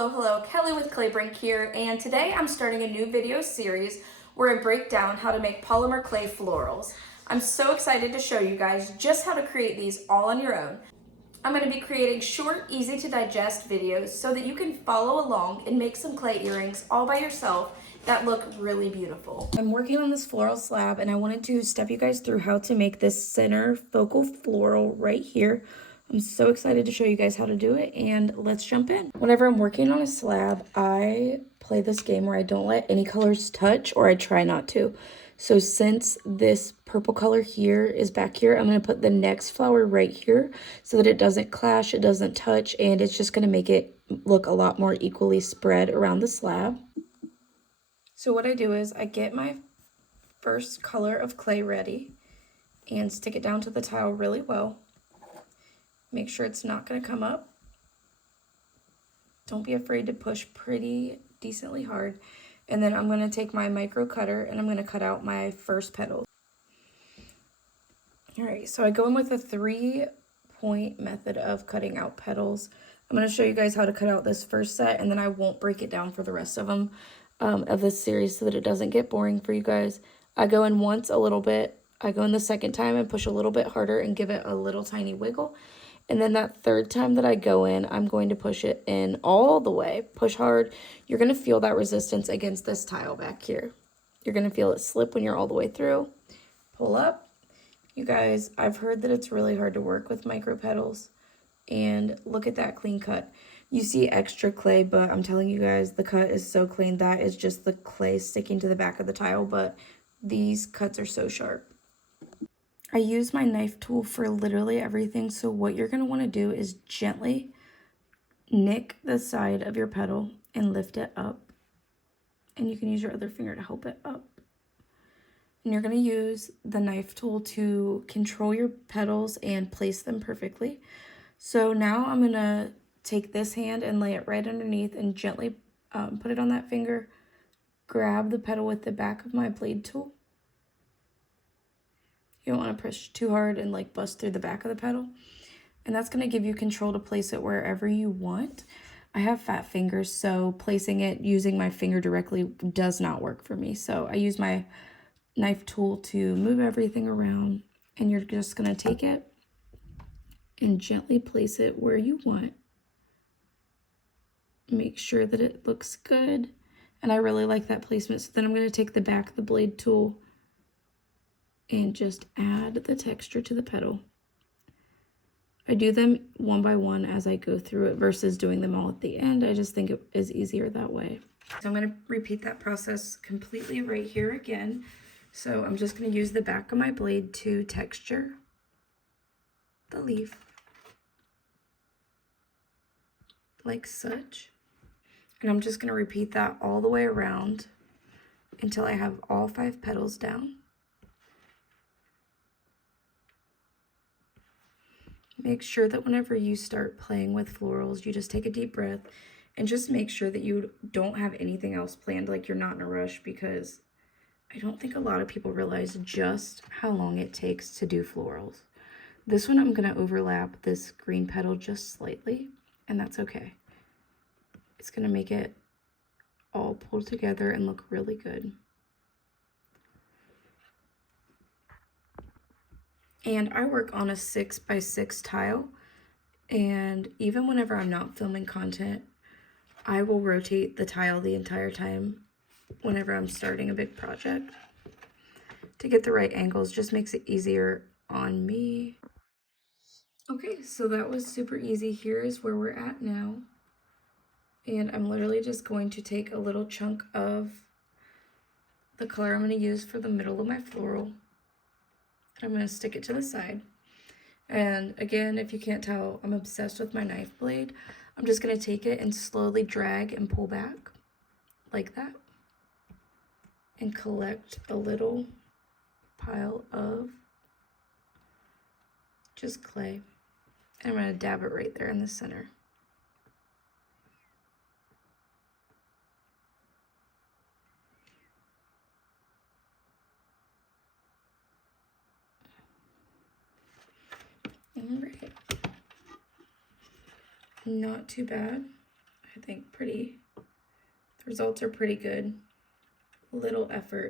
Hello, Kelly with Claybrink here, and today I'm starting a new video series where I break down how to make polymer clay florals. I'm so excited to show you guys just how to create these all on your own. I'm going to be creating short, easy to digest videos so that you can follow along and make some clay earrings all by yourself that look really beautiful. I'm working on this floral slab and I wanted to step you guys through how to make this center focal floral right here. I'm so excited to show you guys how to do it, and let's jump in. Whenever I'm working on a slab, I play this game where I don't let any colors touch, or I try not to. So since this purple color here is back here, I'm going to put the next flower right here so that it doesn't clash, it doesn't touch, and it's just going to make it look a lot more equally spread around the slab. So what I do is I get my first color of clay ready and stick it down to the tile really well. Make sure it's not going to come up. Don't be afraid to push pretty decently hard. And then I'm going to take my micro cutter and I'm going to cut out my first petal. Alright, so I go in with a 3-point method of cutting out petals. I'm going to show you guys how to cut out this first set, and then I won't break it down for the rest of them of this series so that it doesn't get boring for you guys. I go in once a little bit. I go in the second time and push a little bit harder and give it a little tiny wiggle. And then that third time that I go in, I'm going to push it in all the way. Push hard. You're going to feel that resistance against this tile back here. You're going to feel it slip when you're all the way through. Pull up. You guys, I've heard that it's really hard to work with micro petals. And look at that clean cut. You see extra clay, but I'm telling you guys, the cut is so clean. That is just the clay sticking to the back of the tile, but these cuts are so sharp. I use my knife tool for literally everything, so what you're going to want to do is gently nick the side of your petal and lift it up. And you can use your other finger to help it up. And you're going to use the knife tool to control your petals and place them perfectly. So now I'm going to take this hand and lay it right underneath and gently put it on that finger. Grab the petal with the back of my blade tool. You don't want to push too hard and like bust through the back of the petal. And that's going to give you control to place it wherever you want. I have fat fingers, so placing it using my finger directly does not work for me. So I use my knife tool to move everything around, and you're just going to take it and gently place it where you want. Make sure that it looks good. And I really like that placement. So then I'm going to take the back of the blade tool and just add the texture to the petal. I do them one by one as I go through it versus doing them all at the end. I just think it is easier that way. So I'm going to repeat that process completely right here again. So I'm just going to use the back of my blade to texture the leaf like such. And I'm just going to repeat that all the way around until I have all 5 petals down. Make sure that whenever you start playing with florals, you just take a deep breath and just make sure that you don't have anything else planned, like you're not in a rush, because I don't think a lot of people realize just how long it takes to do florals. This one I'm going to overlap this green petal just slightly, and that's okay. It's going to make it all pull together and look really good. And I work on a 6x6 tile, and even whenever I'm not filming content, I will rotate the tile the entire time whenever I'm starting a big project. To get the right angles just makes it easier on me. Okay, so that was super easy. Here is where we're at now. And I'm literally just going to take a little chunk of the color I'm going to use for the middle of my floral. I'm going to stick it to the side. And again, if you can't tell, I'm obsessed with my knife blade. I'm just going to take it and slowly drag and pull back like that. And collect a little pile of just clay. And I'm going to dab it right there in the center. All right. Not too bad. I think the results are pretty good. Little effort.